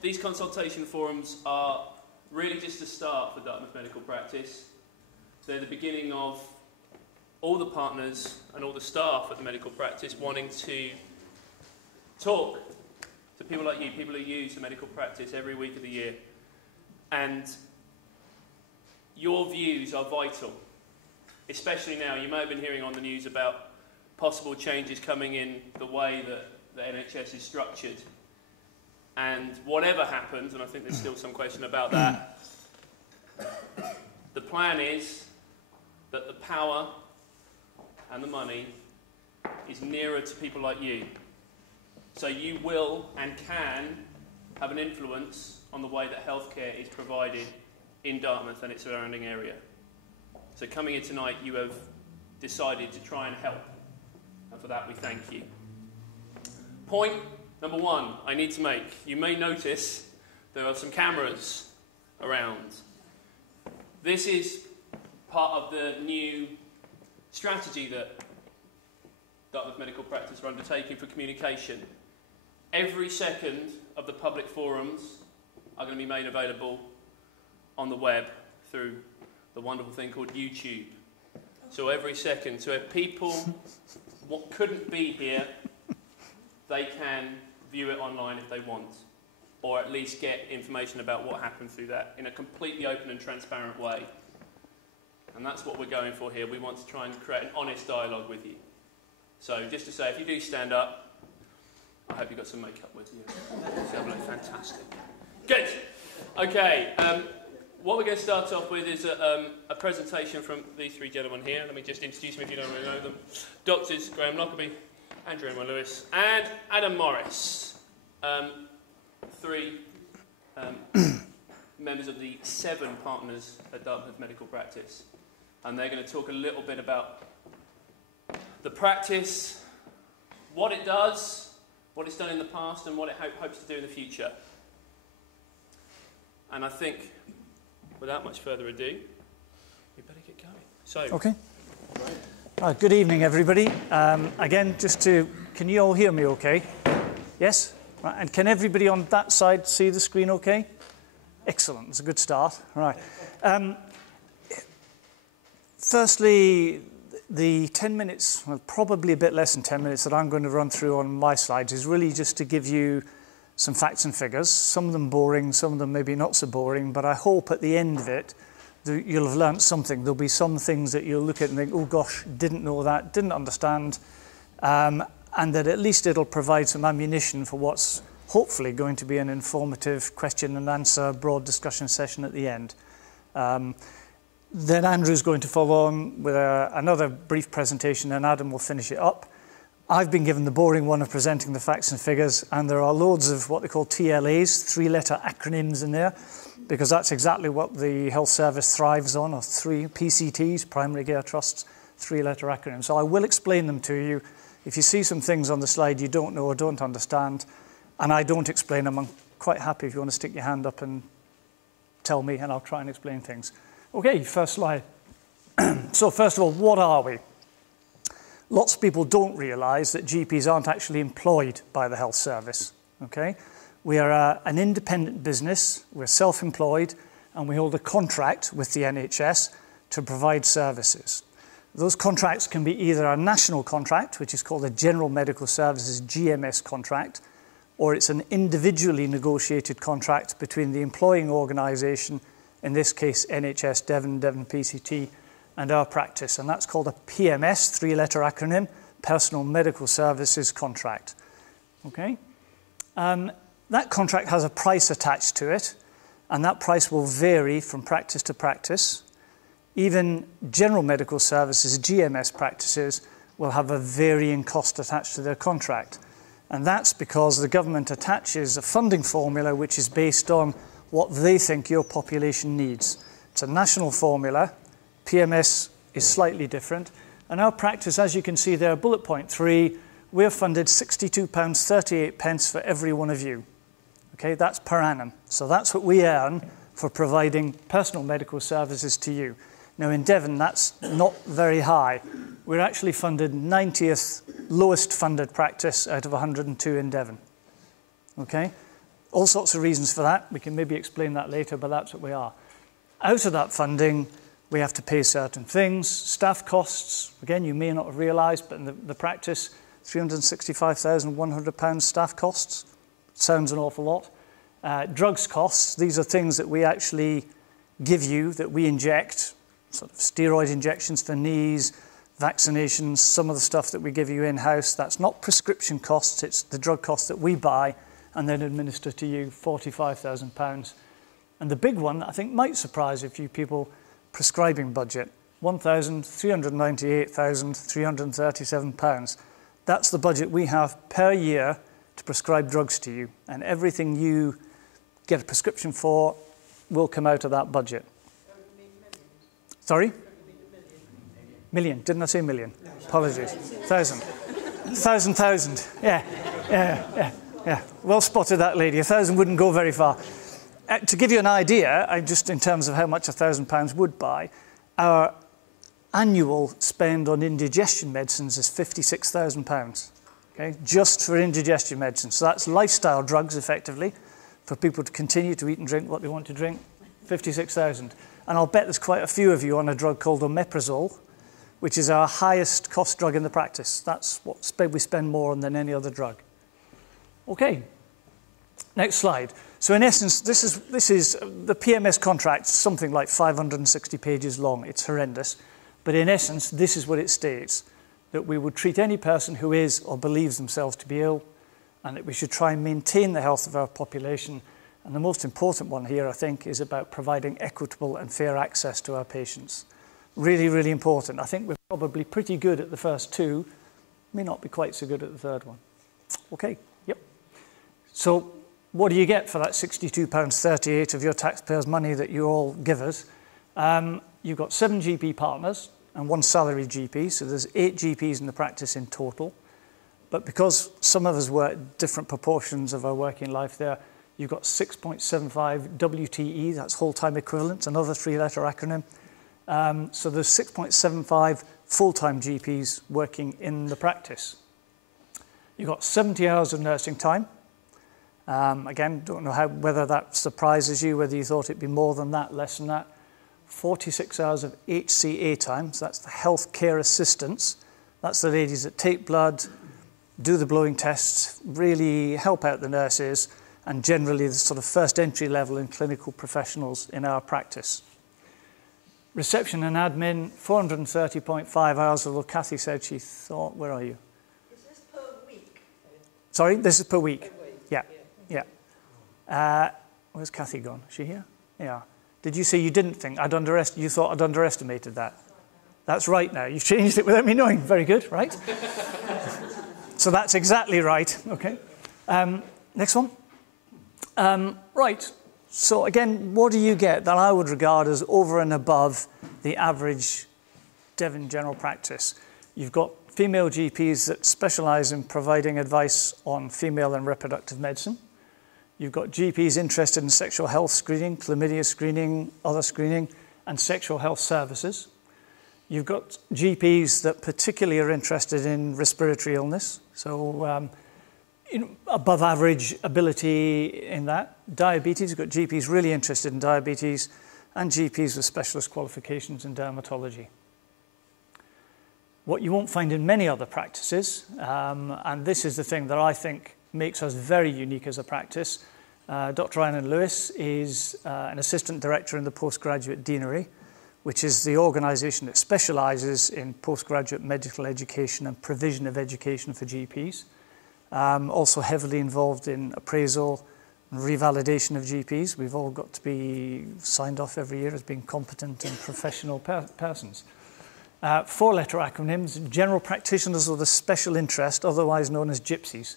these consultation forums are really just a start for Dartmouth Medical Practice. They're the beginning of all the partners and all the staff at the medical practice wanting to talk to people like you, people who use the medical practice every week of the year. And your views are vital, especially now. You may have been hearing on the news about possible changes coming in the way that the NHS is structured. And whatever happens, and I think there's still some question about that, the plan is that the power and the money is nearer to people like you. So you will and can have an influence on the way that healthcare is provided in Dartmouth and its surrounding area. So coming here tonight, you have decided to try and help. And for that, we thank you. Point number one I need to make. You may notice there are some cameras around. This is part of the new strategy that Dartmouth Medical Practice are undertaking for communication. Every second of the public forums are going to be made available on the web through the wonderful thing called YouTube. So every second, so if people couldn't be here, they can view it online if they want, or at least get information about what happened through that in a completely open and transparent way. And that's what we're going for here. We want to try and create an honest dialogue with you. So just to say, if you do stand up, I hope you've got some makeup with you. So look fantastic. Good. Okay. What we're going to start off with is a presentation from these three gentlemen here. Let me just introduce them if you don't really know them. Doctors Graham Lockerbie, Andrew Inman Lewis, and Adam Morris. Three members of the 7 partners at Dartmouth Medical Practice. And they're going to talk a little bit about the practice, what it does, what it's done in the past, and what it hopes to do in the future. And I think, without much further ado, we better get going. So, okay. Good evening, everybody. Again, can you all hear me okay? Yes? Right. And can everybody on that side see the screen okay? Excellent. It's a good start. Right. Firstly, the 10 minutes, well, probably a bit less than 10 minutes that I'm going to run through on my slides is really just to give you some facts and figures, some of them boring, some of them maybe not so boring, but I hope at the end of it you'll have learnt something. There'll be some things that you'll look at and think, oh gosh, didn't know that, didn't understand, and that at least it'll provide some ammunition for what's hopefully going to be an informative question and answer, broad discussion session at the end. Then Andrew's going to follow on with another brief presentation, and Adam will finish it up. I've been given the boring one of presenting the facts and figures, and there are loads of what they call TLAs, 3-letter acronyms in there, because that's exactly what the health service thrives on, or 3 PCTs, Primary Care Trusts, 3-letter acronyms. So I will explain them to you. If you see some things on the slide you don't know or don't understand, and I don't explain them, I'm quite happy if you want to stick your hand up and tell me, and I'll try and explain things. Okay, first slide. So first of all, what are we? Lots of people don't realise that GPs aren't actually employed by the health service. Okay? We are an independent business, we're self-employed, and we hold a contract with the NHS to provide services. Those contracts can be either a national contract, which is called a General Medical Services GMS contract, or it's an individually negotiated contract between the employing organisation, in this case NHS Devon PCT, and our practice, and that's called a PMS, 3-letter acronym, Personal Medical Services Contract. Okay? That contract has a price attached to it, and that price will vary from practice to practice. Even general medical services, GMS practices, will have a varying cost attached to their contract. And that's because the government attaches a funding formula which is based on what they think your population needs. It's a national formula. PMS is slightly different. And our practice, as you can see there, bullet point 3, we're funded £62.38 for every one of you. Okay, that's per annum. So that's what we earn for providing personal medical services to you. Now in Devon, that's not very high. We're actually funded 90th lowest funded practice out of 102 in Devon. Okay? All sorts of reasons for that. We can maybe explain that later, but that's what we are. Out of that funding, we have to pay certain things. Staff costs, again, you may not have realised, but in the practice, £365,100 staff costs. Sounds an awful lot. Drugs costs, these are things that we actually give you, that we inject, sort of steroid injections for knees, vaccinations, some of the stuff that we give you in-house. That's not prescription costs, it's the drug costs that we buy and then administer to you, £45,000. And the big one, I think, might surprise a few people, prescribing budget, £1,398,337. That's the budget we have per year to prescribe drugs to you. And everything you get a prescription for will come out of that budget. Sorry? Million. Didn't I say million? Apologies. Thousand. Thousand. Yeah. Well spotted, that lady. 1,000 wouldn't go very far. To give you an idea, just in terms of how much £1,000 would buy, our annual spend on indigestion medicines is £56,000. Okay, just for indigestion medicines. So that's lifestyle drugs, effectively, for people to continue to eat and drink what they want to drink. 56,000. And I'll bet there's quite a few of you on a drug called omeprazole, which is our highest cost drug in the practice. That's what we spend more on than any other drug. Okay, next slide. So in essence, this is the PMS contract, something like 560 pages long. It's horrendous. But in essence, this is what it states, that we would treat any person who is or believes themselves to be ill, and that we should try and maintain the health of our population. And the most important one here, I think, is about providing equitable and fair access to our patients. Really, really important. I think we're probably pretty good at the first two, may not be quite so good at the third one. Okay, yep. So what do you get for that £62.38 of your taxpayers' money that you all give us? You've got 7 GP partners and 1 salaried GP, so there's 8 GPs in the practice in total. But because some of us work different proportions of our working life there, you've got 6.75 WTE, that's whole-time equivalent, another 3-letter acronym. So there's 6.75 full-time GPs working in the practice. You've got 70 hours of nursing time. Again, don't know whether that surprises you, whether you thought it'd be more than that, less than that. 46 hours of HCA time, so that's the health care assistants. That's the ladies that take blood, do the blowing tests, really help out the nurses, and generally the sort of first entry level in clinical professionals in our practice. Reception and admin, 430.5 hours, although Kathy said she thought, where are you? Is this per week? Sorry, this is per week. Per week. Yeah. Where's Kathy gone? Is she here? Yeah. Did you say you didn't think you thought I'd underestimated that? That's right now. You've changed it without me knowing. Very good, right? So that's exactly right. Okay. Next one. Right. So again, what do you get that I would regard as over and above the average Devon general practice? You've got female GPs that specialise in providing advice on female and reproductive medicine. You've got GPs interested in sexual health screening, chlamydia screening, other screening, and sexual health services. You've got GPs that particularly are interested in respiratory illness, so above average ability in that. Diabetes, you've got GPs really interested in diabetes, and GPs with specialist qualifications in dermatology. What you won't find in many other practices, and this is the thing that I think makes us very unique as a practice. Dr. Ryan Lewis is an assistant director in the postgraduate deanery, which is the organisation that specialises in postgraduate medical education and provision of education for GPs. Also heavily involved in appraisal and revalidation of GPs. We've all got to be signed off every year as being competent and professional persons. 4-letter acronyms, general practitioners with a special interest, otherwise known as gypsies.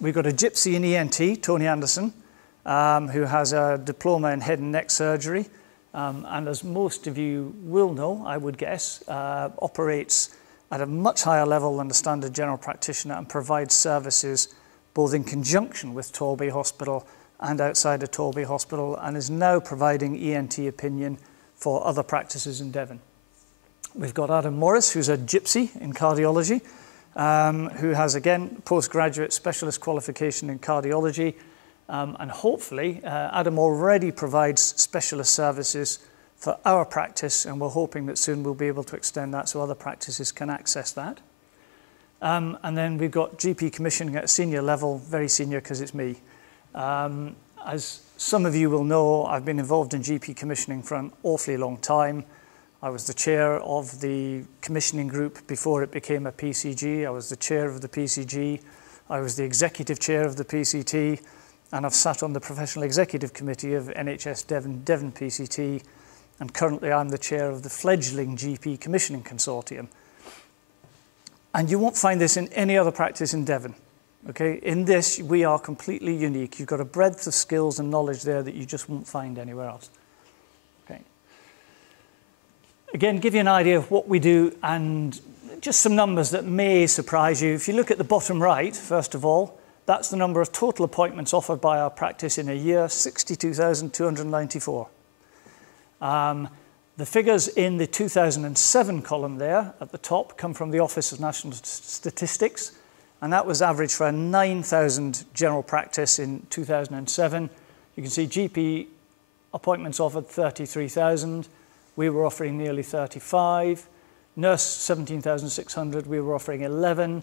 We've got a gypsy in ENT, Tony Anderson, who has a diploma in head and neck surgery, and as most of you will know, I would guess, operates at a much higher level than the standard general practitioner and provides services both in conjunction with Torbay Hospital and outside of Torbay Hospital, and is now providing ENT opinion for other practices in Devon. We've got Adam Morris, who's a gypsy in cardiology, who has, again, postgraduate specialist qualification in cardiology. And hopefully, Adam already provides specialist services for our practice, and we're hoping that soon we'll be able to extend that so other practices can access that. And then we've got GP commissioning at a senior level, very senior because it's me. As some of you will know, I've been involved in GP commissioning for an awfully long time. I was the chair of the commissioning group before it became a PCG. I was the chair of the PCG. I was the executive chair of the PCT. And I've sat on the professional executive committee of NHS Devon PCT. And currently I'm the chair of the fledgling GP commissioning consortium. And you won't find this in any other practice in Devon. Okay? In this, we are completely unique. You've got a breadth of skills and knowledge there that you just won't find anywhere else. Okay. Again, give you an idea of what we do and just some numbers that may surprise you. If you look at the bottom right, first of all, that's the number of total appointments offered by our practice in a year, 62,294. The figures in the 2007 column there at the top come from the Office of National Statistics, and that was average for a 9,000 general practice in 2007. You can see GP appointments offered 33,000. We were offering nearly 35. Nurse 17,600. We were offering 11.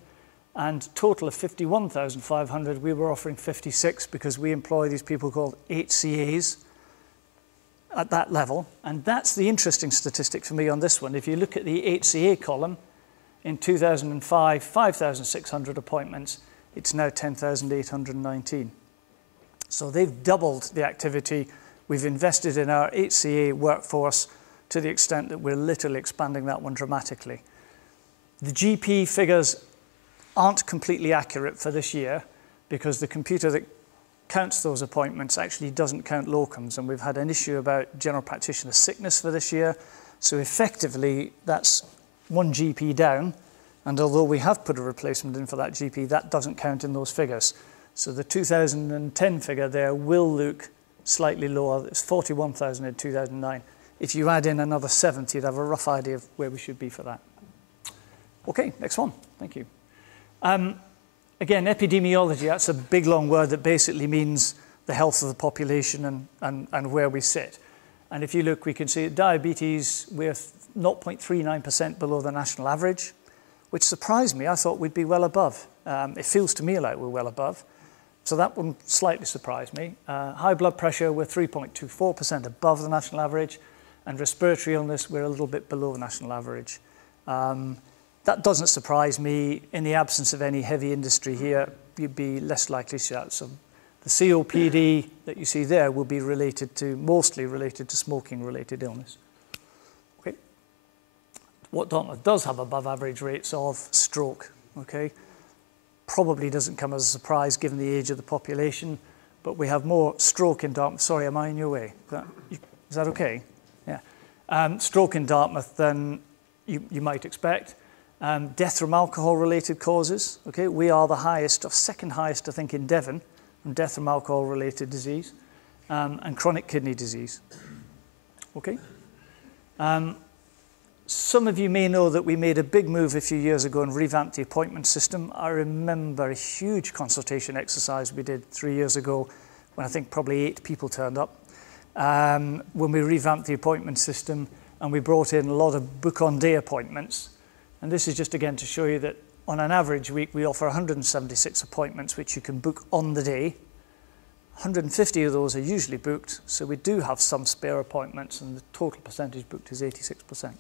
And total of 51,500. We were offering 56 because we employ these people called HCAs at that level. And that's the interesting statistic for me on this one. If you look at the HCA column, in 2005, 5,600 appointments. It's now 10,819. So they've doubled the activity. We've invested in our HCA workforce to the extent that we're literally expanding that one dramatically. The GP figures aren't completely accurate for this year because the computer that counts those appointments actually doesn't count locums, and we've had an issue about general practitioner sickness for this year. So effectively, that's one GP down, and although we have put a replacement in for that GP, that doesn't count in those figures. So the 2010 figure there will look slightly lower. It's 41,000 in 2009. If you add in another 70, you'd have a rough idea of where we should be for that. Okay, next one. Thank you. Again, epidemiology, that's a big, long word that basically means the health of the population and where we sit. And if you look, we can see that diabetes, we're 0.39% below the national average, which surprised me. I thought we'd be well above. It feels to me like we're well above. So that one slightly surprised me. High blood pressure, we're 3.24% above the national average. And respiratory illness, we're a little bit below the national average. That doesn't surprise me. In the absence of any heavy industry here, you'd be less likely to have some. The COPD that you see there will be mostly related to smoking-related illness. Okay. What Dartmouth does have above average rates of stroke, okay, probably doesn't come as a surprise given the age of the population, but we have more stroke in Dartmouth. Sorry, am I in your way? Is that okay? Yeah. Stroke in Dartmouth than you might expect. Death from alcohol-related causes. Okay, we are the highest, or second highest, I think, in Devon, from death from alcohol-related disease, and chronic kidney disease. Okay. Some of you may know that we made a big move a few years ago and revamped the appointment system. I remember a huge consultation exercise we did 3 years ago when I think probably 8 people turned up. When we revamped the appointment system and we brought in a lot of book-on-day appointments. And this is just again to show you that on an average week, we offer 176 appointments, which you can book on the day. 150 of those are usually booked, so we do have some spare appointments, and the total percentage booked is 86%.